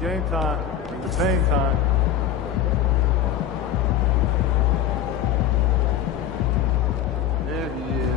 Game time. It's pain time. There he is.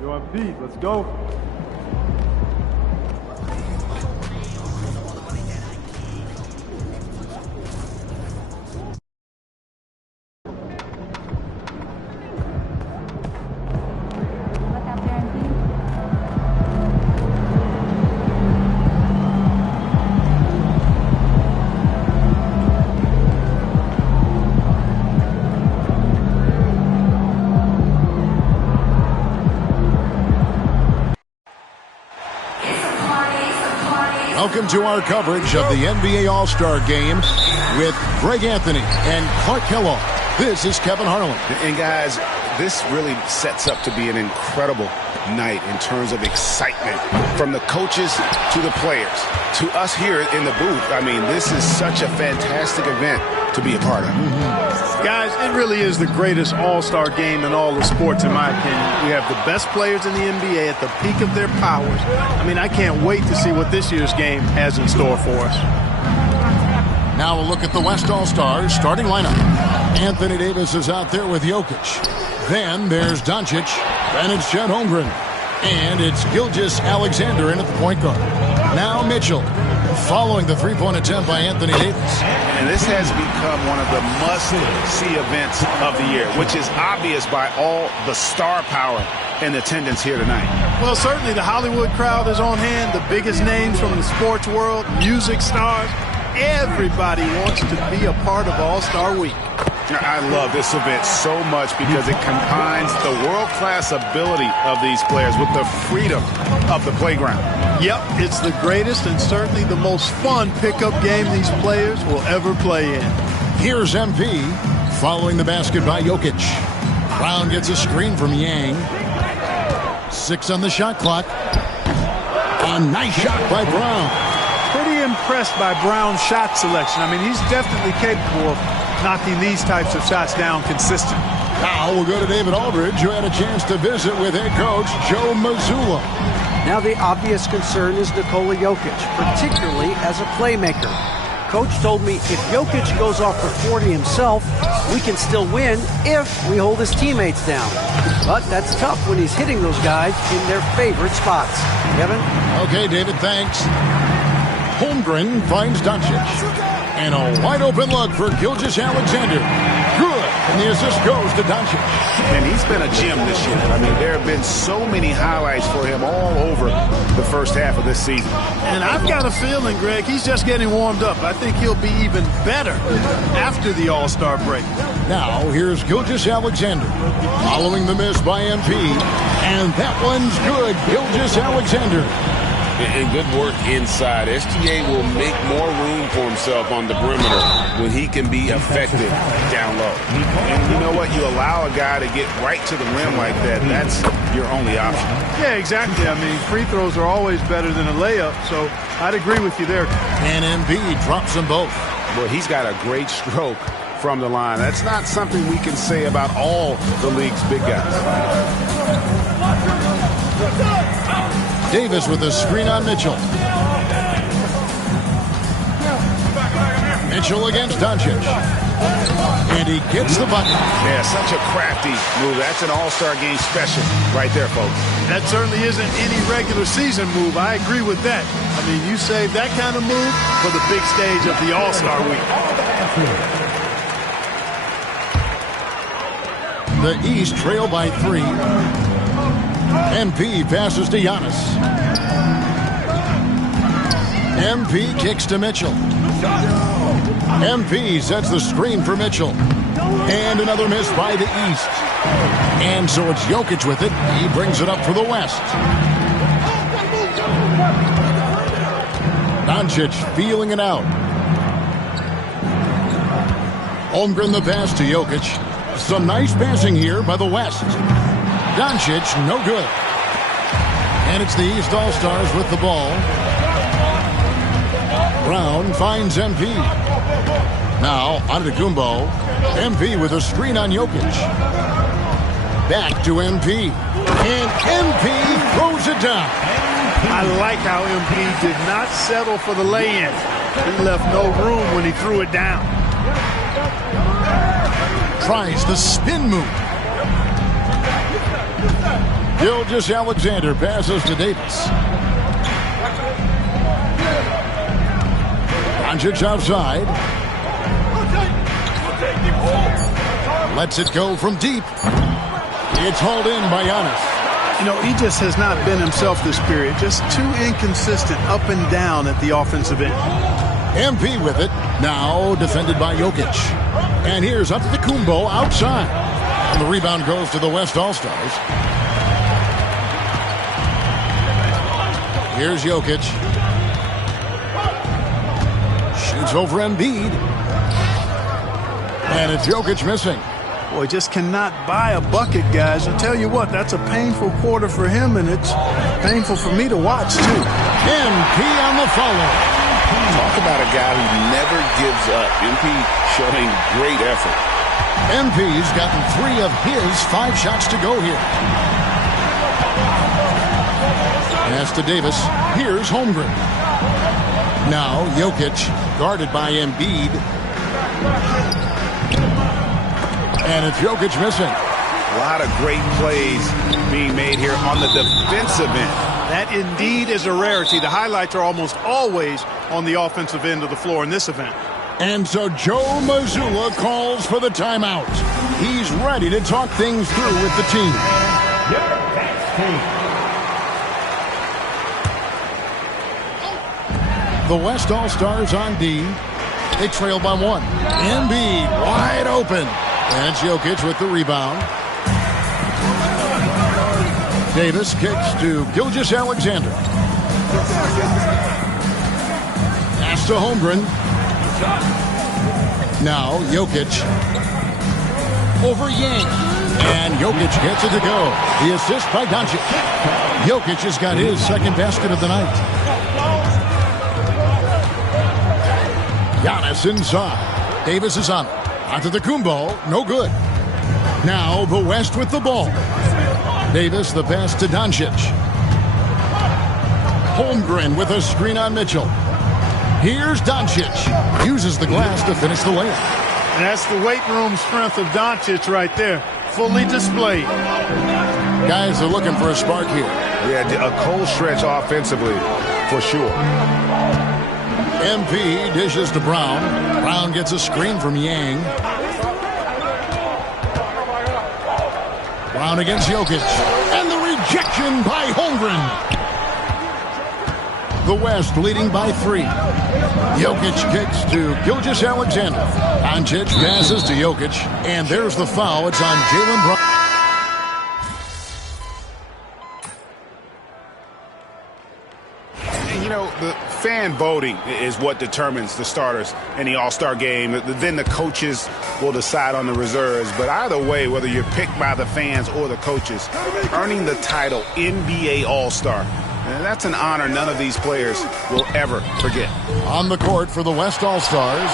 You're on beat. Let's go. Welcome to our coverage of the NBA All-Star Game with Greg Anthony and Clark Kellogg. This is Kevin Harlan. And guys, this really sets up to be an incredible night in terms of excitement from the coaches to the players to us here in the booth. I mean, this is such a fantastic event to be a part of. Guys, it really is the greatest all-star game in all the sports, in my opinion. We have the best players in the NBA at the peak of their powers. I mean, I can't wait to see what this year's game has in store for us. Now a look at the West All-Stars starting lineup. Anthony Davis is out there with Jokic. Then there's Doncic. Then it's Chet Holmgren. And it's Gilgeous-Alexander in at the point guard. Now Mitchell, following the three-point attempt by Anthony Davis. And this has become one of the must-see events of the year, which is obvious by all the star power in attendance here tonight. Well, certainly the Hollywood crowd is on hand, the biggest names from the sports world, music stars. Everybody wants to be a part of All-Star Week. I love this event so much because it combines the world-class ability of these players with the freedom of the playground. Yep, it's the greatest and certainly the most fun pickup game these players will ever play in. Here's MP following the basket by Jokic. Brown gets a screen from Yang. 6 on the shot clock. A nice shot by Brown. Pretty impressed by Brown's shot selection. I mean, he's definitely capable of knocking these types of shots down consistently. Now we'll go to David Aldridge, who had a chance to visit with head coach Joe Mazzulla. Now the obvious concern is Nikola Jokic, particularly as a playmaker. Coach told me if Jokic goes off for 40 himself, we can still win if we hold his teammates down. But that's tough when he's hitting those guys in their favorite spots. Kevin? Okay, David, thanks. Holmgren finds Doncic. And a wide-open look for Gilgeous-Alexander. Good. And the assist goes to Doncic. And he's been a gem this year. I mean, there have been so many highlights for him all over the first half of this season. And I've got a feeling, Greg, he's just getting warmed up. I think he'll be even better after the All-Star break. Now, here's Gilgeous-Alexander following the miss by MP. And that one's good. Gilgeous-Alexander. And good work inside. SGA will make more room for himself on the perimeter when he can be effective down low. And you know what? You allow a guy to get right to the rim like that. That's your only option. Yeah, exactly. I mean, free throws are always better than a layup, so I'd agree with you there. And Embiid drops them both. Well, he's got a great stroke from the line. That's not something we can say about all the league's big guys. Davis with a screen on Mitchell. Mitchell against Doncic. And he gets the bucket. Yeah, such a crafty move. That's an all-star game special right there, folks. That certainly isn't any regular season move. I agree with that. I mean, you save that kind of move for the big stage of the All-Star Week. The East trail by 3. MP passes to Giannis. MP kicks to Mitchell. MP sets the screen for Mitchell. And another miss by the East. And so it's Jokic with it. He brings it up for the West. Doncic feeling it out. Holmgren the pass to Jokic. Some nice passing here by the West. Doncic, no good. And it's the East All-Stars with the ball. Brown finds MP. Now, Antetokounmpo. MP with a screen on Jokic. Back to MP. And MP throws it down. I like how MP did not settle for the lay-in. He left no room when he threw it down. Tries the spin move. Gilgeous-Alexander passes to Davis. Doncic outside. Lets it go from deep. It's hauled in by Giannis. You know, he just has not been himself this period. Just too inconsistent up and down at the offensive end. MP with it. Now defended by Jokic. And here's Antetokounmpo outside. And the rebound goes to the West All-Stars. Here's Jokic. It's over Embiid. And it's Jokic missing. Boy, just cannot buy a bucket, guys. I tell you what, that's a painful quarter for him, and it's painful for me to watch, too. MP on the follow. Talk about a guy who never gives up. MP showing great effort. MP's gotten 3 of his 5 shots to go here. Pass to Davis. Here's Holmgren. Now Jokic, guarded by Embiid. And it's Jokic missing. A lot of great plays being made here on the defensive end. That indeed is a rarity. The highlights are almost always on the offensive end of the floor in this event. And so Joe Mazzulla calls for the timeout. He's ready to talk things through with the team. The West All-Stars on D. They trail by 1. Embiid wide open. And it's Jokic with the rebound. Davis kicks to Gilgeous-Alexander. Pass to Holmgren. Now Jokic over Yang. And Jokic gets it to go. The assist by Doncic. Jokic has got his second basket of the night. Giannis inside. Davis is on it. Antetokounmpo, no good. Now the West with the ball. Davis, the pass to Doncic. Holmgren with a screen on Mitchell. Here's Doncic. Uses the glass to finish the layup. And that's the weight room strength of Doncic right there. Fully displayed. Guys are looking for a spark here. Yeah, a cold stretch offensively, for sure. MP dishes to Brown. Brown gets a screen from Yang. Brown against Jokic. And the rejection by Holmgren. The West leading by 3. Jokic kicks to Gilgeous-Alexander. Doncic passes to Jokic. And there's the foul. It's on Jaylen Brown. And, you know, the fan voting is what determines the starters in the All-Star game. Then the coaches will decide on the reserves. But either way, whether you're picked by the fans or the coaches, earning the title NBA All-Star, that's an honor none of these players will ever forget. On the court for the West All-Stars,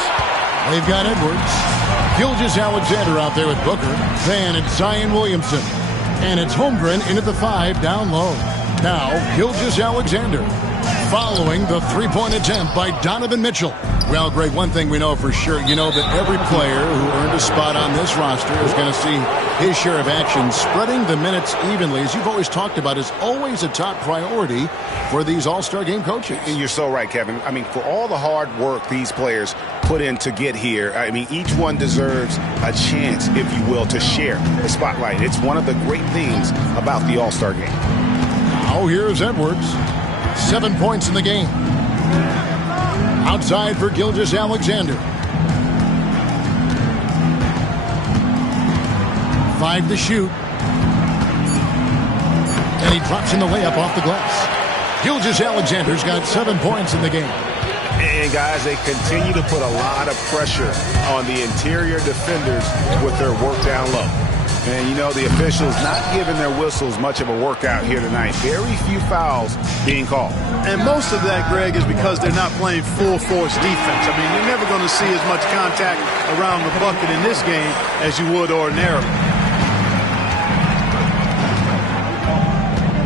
they've got Edwards. Gilgeous-Alexander out there with Booker. Then it's Zion Williamson. And it's Holmgren in at the 5 down low. Now Gilgeous-Alexander following the three-point attempt by Donovan Mitchell. Well, Greg, one thing we know for sure, you know that every player who earned a spot on this roster is going to see his share of action. Spreading the minutes evenly, as you've always talked about, is always a top priority for these All-Star game coaches. And you're so right, Kevin. I mean, for all the hard work these players put in to get here, I mean, each one deserves a chance, if you will, to share the spotlight. It's one of the great things about the All-Star game. Now here's Edwards. 7 points in the game. Outside for Gilgeous-Alexander. 5 to shoot. And he drops in the layup off the glass. Gilgeous-Alexander's got 7 points in the game. And, guys, they continue to put a lot of pressure on the interior defenders with their work down low. And, you know, the officials not giving their whistles much of a workout here tonight. Very few fouls being called. And most of that, Greg, is because they're not playing full-force defense. I mean, you're never going to see as much contact around the bucket in this game as you would ordinarily.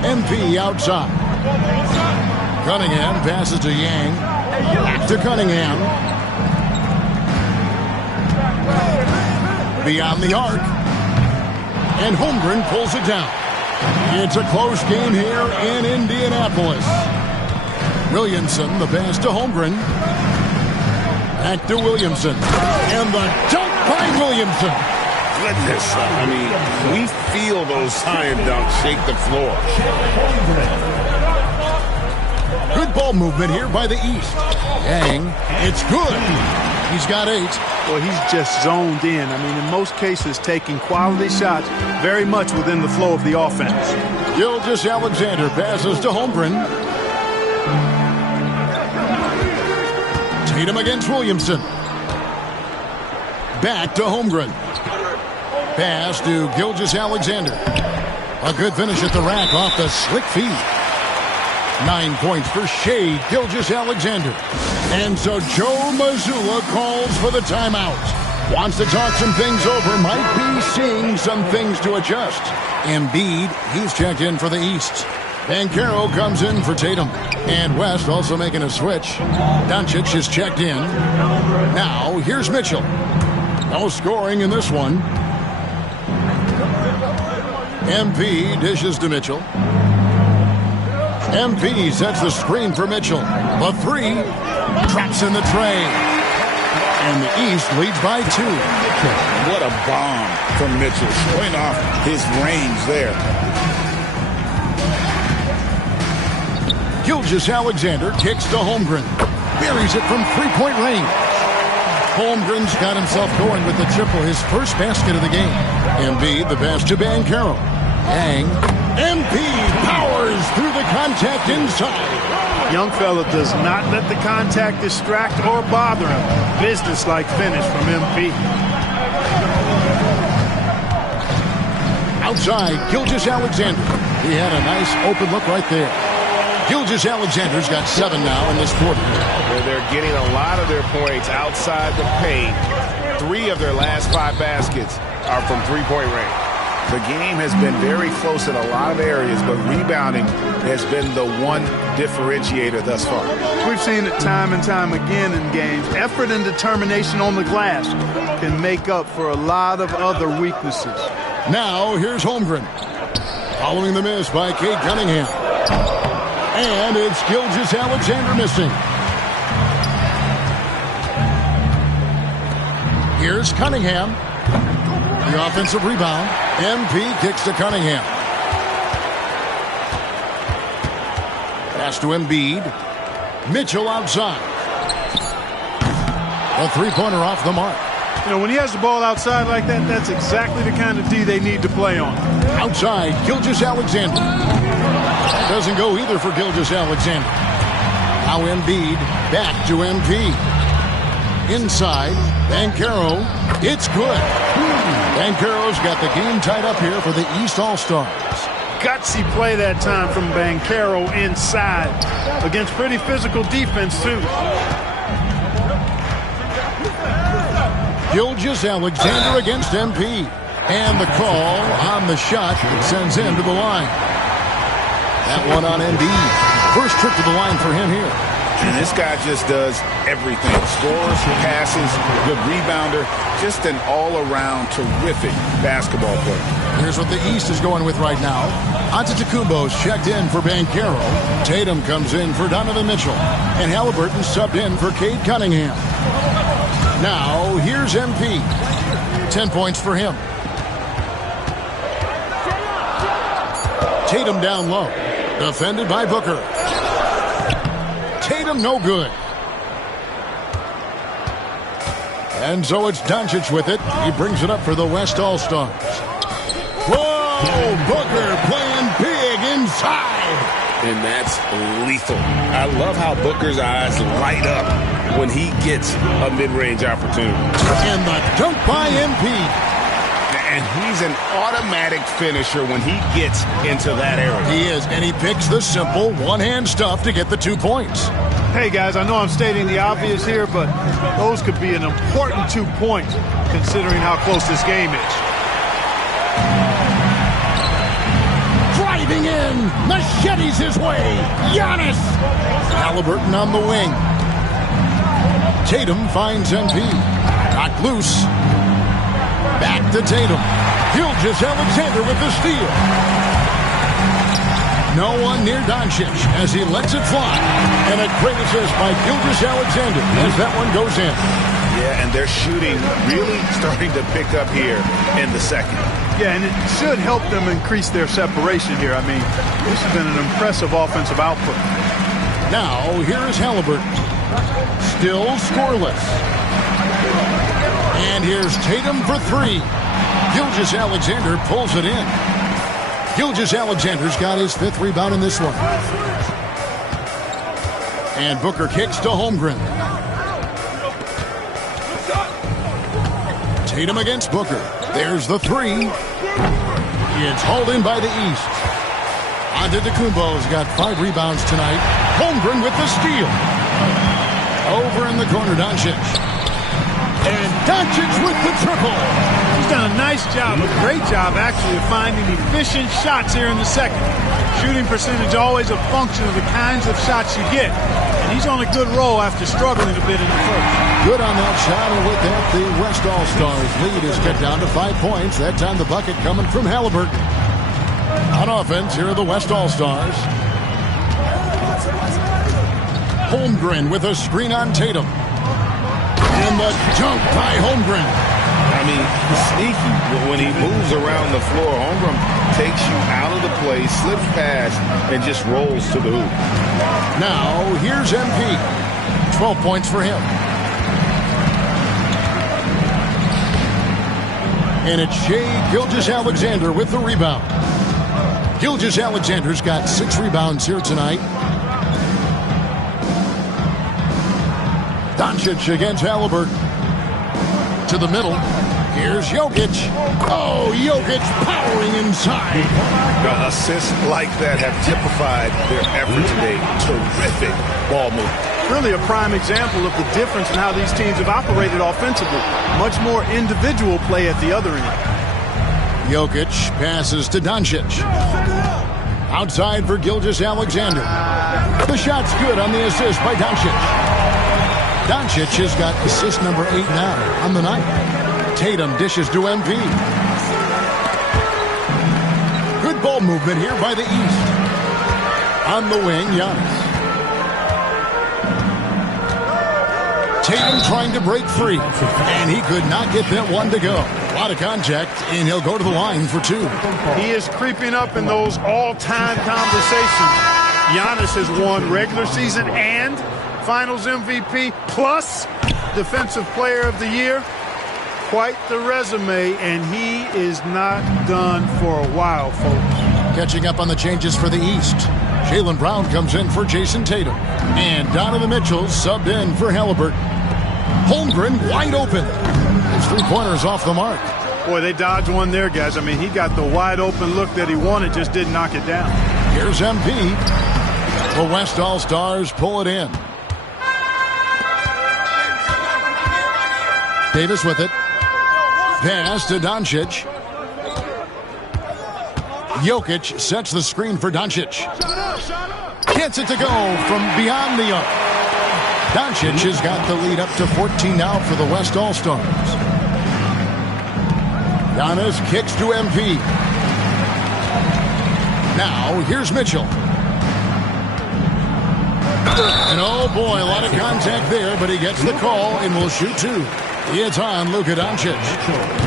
MP outside. Cunningham passes to Yang. Back to Cunningham. Beyond the arc. And Holmgren pulls it down. It's a close game here in Indianapolis. Williamson, the pass to Holmgren. Back to Williamson. And the dunk by Williamson. Goodness, I mean, we feel those Zion dunks shake the floor. Good ball movement here by the East. Yang, it's good. He's got 8. Well, he's just zoned in. I mean, in most cases, taking quality shots very much within the flow of the offense. Gilgeous-Alexander passes to Holmgren. Tatum against Williamson. Back to Holmgren. Pass to Gilgeous-Alexander. A good finish at the rack off the slick feed. 9 points for Shea Gilgeous-Alexander. And so Joe Mazzulla calls for the timeout. Wants to talk some things over. Might be seeing some things to adjust. Embiid, he's checked in for the East. Banchero comes in for Tatum. And West also making a switch. Doncic is checked in. Now, here's Mitchell. No scoring in this one. MP dishes to Mitchell. MP sets the screen for Mitchell. The three traps in the tray. And the East leads by 2. What a bomb from Mitchell, showing off his range there. Gilgeous-Alexander kicks to Holmgren. Buries it from three-point range. Holmgren's got himself going with the triple, his first basket of the game. Embiid, the pass to Banchero. Yang. Embiid powers through the contact inside. Young fella does not let the contact distract or bother him. Business-like finish from MP. Outside, Gilgeous-Alexander. He had a nice open look right there. Gilgeous-Alexander's got 7 now in this quarter. Where they're getting a lot of their points outside the paint. 3 of their last 5 baskets are from three-point range. The game has been very close in a lot of areas, but rebounding has been the one differentiator thus far. We've seen it time and time again in games. Effort and determination on the glass can make up for a lot of other weaknesses. Now, here's Holmgren. Following the miss by Cade Cunningham. And it's Gilgeous-Alexander missing. Here's Cunningham. The offensive rebound. MP kicks to Cunningham. Pass to Embiid. Mitchell outside. A three-pointer off the mark. You know, when he has the ball outside like that, that's exactly the kind of D they need to play on. Outside, Gilgeous-Alexander. That doesn't go either for Gilgeous-Alexander. Now Embiid back to MP. Inside, Banchero. It's good. Banchero's got the game tied up here for the East All-Stars. Gutsy play that time from Banchero inside against pretty physical defense, too. Gilgeous-Alexander against MP. And the call on the shot that sends him to the line. That one on Embiid. First trip to the line for him here. And this guy just does everything. Scores, passes, good rebounder. Just an all-around terrific basketball player. Here's what the East is going with right now. Antetokounmpo's checked in for Banchero. Tatum comes in for Donovan Mitchell. And Halliburton subbed in for Cade Cunningham. Now, here's MP. 10 points for him. Tatum down low. Defended by Booker. Tatum no good. And so it's Doncic with it. He brings it up for the West All-Stars. Whoa! Booker playing big inside. And that's lethal. I love how Booker's eyes light up when he gets a mid-range opportunity. And the dunk by MP. And he's an automatic finisher when he gets into that area. He is, and he picks the simple one-hand stuff to get the 2 points. Hey, guys, I know I'm stating the obvious here, but those could be an important 2 points considering how close this game is. Driving in, machetes his way. Giannis. Halliburton on the wing. Tatum finds MP. Knocked loose. Back to Tatum. Gilgeous-Alexander with the steal. No one near Doncic as he lets it fly. And a great assist by Gilgeous-Alexander as that one goes in. Yeah, and they're shooting really starting to pick up here in the second. Yeah, and it should help them increase their separation here. I mean, this has been an impressive offensive output. Now, here is Halliburton. Still scoreless. And here's Tatum for 3. Gilgeous-Alexander pulls it in. Gilgeous-Alexander's got his 5th rebound in this one. And Booker kicks to Holmgren. Tatum against Booker. There's the three. It's hauled in by the East. Antetokounmpo's got 5 rebounds tonight. Holmgren with the steal. Over in the corner, Doncic. And Doncic with the triple. He's done a nice job, a great job actually, of finding efficient shots here in the second. Shooting percentage always a function of the kinds of shots you get. And he's on a good roll after struggling a bit in the first. Good on that shot, and with that, the West All-Stars lead is cut down to 5 points. That time the bucket coming from Halliburton. On offense, here are the West All-Stars. Holmgren with a screen on Tatum. And the dunk by Holmgren. I mean, sneaky. When he moves around the floor, Holmgren takes you out of the play, slips past, and just rolls to the hoop. Now, here's MP. 12 points for him. And it's Shai Gilgeous-Alexander with the rebound. Gilgeous-Alexander's got 6 rebounds here tonight. Doncic against Halliburton. To the middle. Here's Jokic. Oh, Jokic powering inside. Assists like that have typified their effort today. Terrific ball movement. Really a prime example of the difference in how these teams have operated offensively. Much more individual play at the other end. Jokic passes to Doncic. Outside for Gilgeous-Alexander. The shot's good on the assist by Doncic. Doncic has got assist number 8 now on the night. Tatum dishes to MP. Good ball movement here by the East. On the wing, Giannis. Tatum trying to break free, and he could not get that one to go. A lot of contact, and he'll go to the line for 2. He is creeping up in those all-time conversations. Giannis has won regular season and Finals MVP plus Defensive Player of the Year. Quite the resume, and he is not done for a while, folks. Catching up on the changes for the East. Jaylen Brown comes in for Jason Tatum. And Donovan Mitchell subbed in for Halliburton. Holmgren wide open. His 3-pointers off the mark. Boy, they dodged one there, guys. I mean, he got the wide open look that he wanted, just didn't knock it down. Here's MP. The West All-Stars pull it in. Davis with it. Pass to Doncic. Jokic sets the screen for Doncic. Gets it to go from beyond the arc. Doncic has got the lead up to 14 now for the West All-Stars. Giannis kicks to MP. Now, here's Mitchell. And oh boy, a lot of contact there, but he gets the call and will shoot 2. It's on Luka Doncic.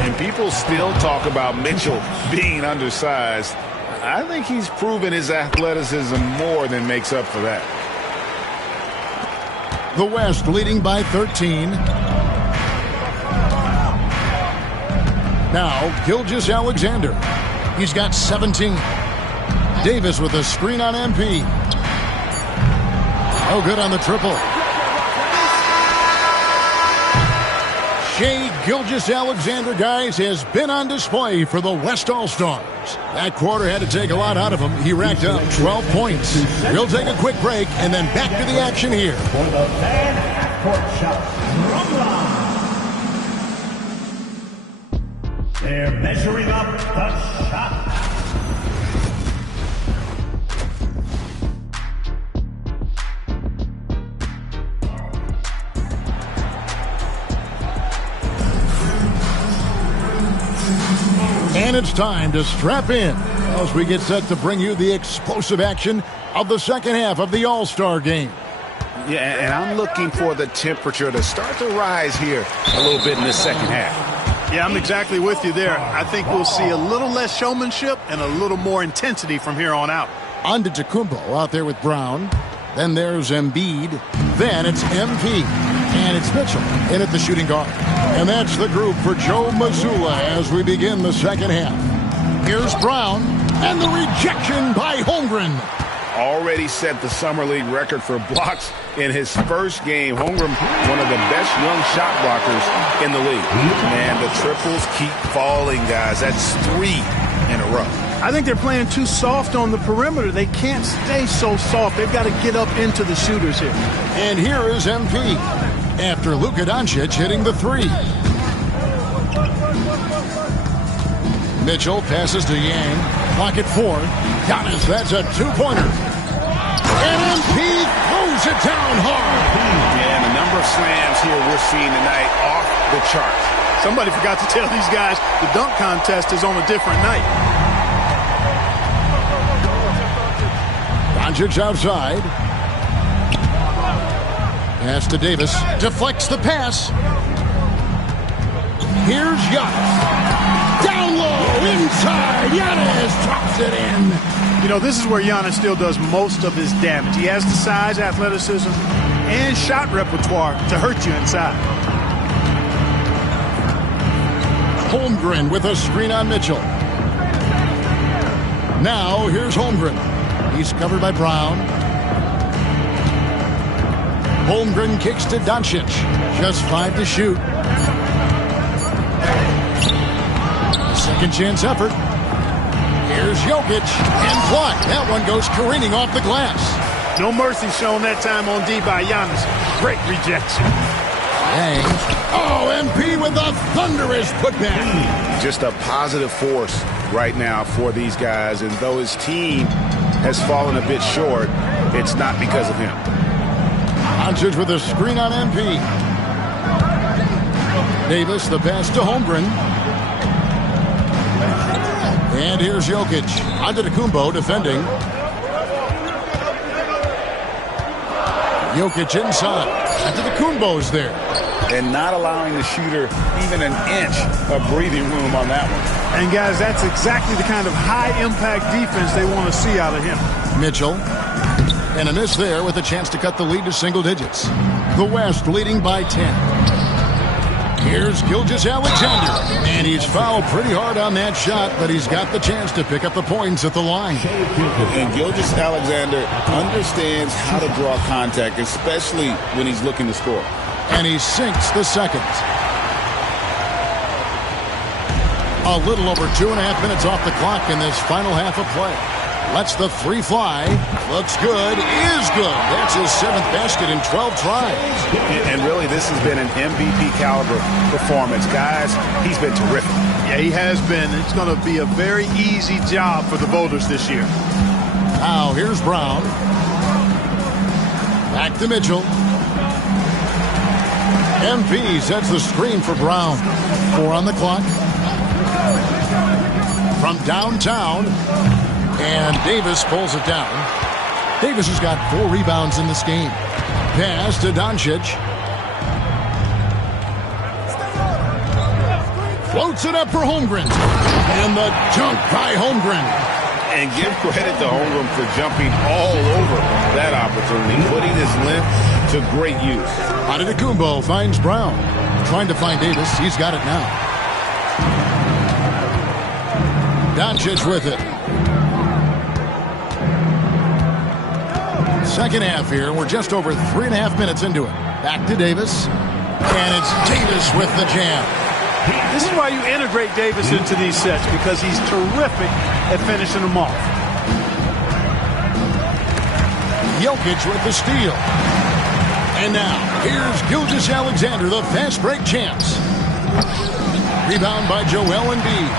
And people still talk about Mitchell being undersized. I think he's proven his athleticism more than makes up for that. The West leading by 13. Now, Gilgeous-Alexander. He's got 17. Davis with a screen on MP. Oh, good on the triple. Shai Gilgeous-Alexander, guys, has been on display for the West All-Stars. That quarter had to take a lot out of him. He racked up 12 points. We'll take a quick break and then back to the action here. For the Van Court shot, they're measuring up the shot. And it's time to strap in as we get set to bring you the explosive action of the second half of the All-Star game. Yeah, and I'm looking for the temperature to start to rise here a little bit in the second half. Yeah, I'm exactly with you there. I think we'll see a little less showmanship and a little more intensity from here on out. Antetokounmpo out there with Brown. Then there's Embiid. Then it's MP. And it's Mitchell in at the shooting guard. And that's the group for Joe Mazzulla as we begin the second half. Here's Brown. And the rejection by Holmgren. already set the Summer League record for blocks in his first game. Holmgren, one of the best young shot blockers in the league. And the triples keep falling, guys. That's 3 in a row. I think they're playing too soft on the perimeter. They can't stay so soft. They've got to get up into the shooters here. And here is MP after Luka Doncic hitting the 3. Mitchell passes to Yang. Clock at 4. Giannis, that's a 2-pointer. And MP throws it down hard. Yeah, and the number of slams here we're seeing tonight off the charts. Somebody forgot to tell these guys the dunk contest is on a different night. Doncic outside. Pass to Davis. Deflects the pass. Here's Giannis. Down low, inside. Giannis drops it in. You know, this is where Giannis still does most of his damage. He has the size, athleticism, and shot repertoire to hurt you inside. Holmgren with a screen on Mitchell. Now here's Holmgren. He's covered by Brown. Holmgren kicks to Doncic. Just 5 to shoot. Second chance effort. Here's Jokic. And blocked. That one goes careening off the glass. No mercy shown that time on D by Giannis. Great rejection. Yang. Oh, MP with a thunderous putback. Just a positive force right now for these guys. And though his team has fallen a bit short, it's not because of him. Doncic with a screen on MP. Davis, the pass to Holmgren. And here's Jokic. Antetokounmpo defending. Jokic inside. Antetokounmpo's there. And not allowing the shooter even an inch of breathing room on that one. And, guys, that's exactly the kind of high-impact defense they want to see out of him. Mitchell. And a miss there with a chance to cut the lead to single digits. The West leading by 10. Here's Gilgeous-Alexander. And he's fouled pretty hard on that shot, but he's got the chance to pick up the points at the line. And Gilgeous-Alexander understands how to draw contact, especially when he's looking to score. And he sinks the second. A little over 2.5 minutes off the clock in this final half of play. Lets the 3 fly. Looks good. Is good. That's his 7th basket in 12 tries. And really, this has been an MVP caliber performance. Guys, he's been terrific. Yeah, he has been. It's going to be a very easy job for the voters this year. Now, here's Brown. Back to Mitchell. MP sets the screen for Brown. 4 on the clock. From downtown. And Davis pulls it down. Davis has got 4 rebounds in this game. Pass to Doncic. Floats it up for Holmgren. And the dunk by Holmgren. And give credit to Holmgren for jumping all over that opportunity, putting his length to great use. Antetokounmpo finds Brown. Trying to find Davis. He's got it now. Doncic with it. Second half here. We're just over 3.5 minutes into it. Back to Davis. And it's Davis with the jam. This is why you integrate Davis into these sets, because he's terrific at finishing them off. Jokic with the steal. And now, here's Gilgeous-Alexander, the fast break chance. Rebound by Joel Embiid.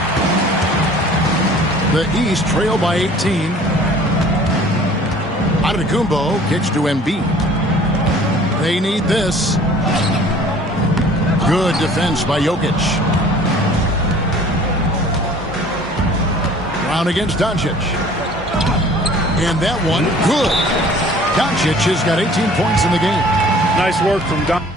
The East trail by 18. Antetokounmpo kicks to Embiid. They need this. Good defense by Jokic. Brown against Doncic. And that one, good. Doncic has got 18 points in the game. Nice work from Doncic.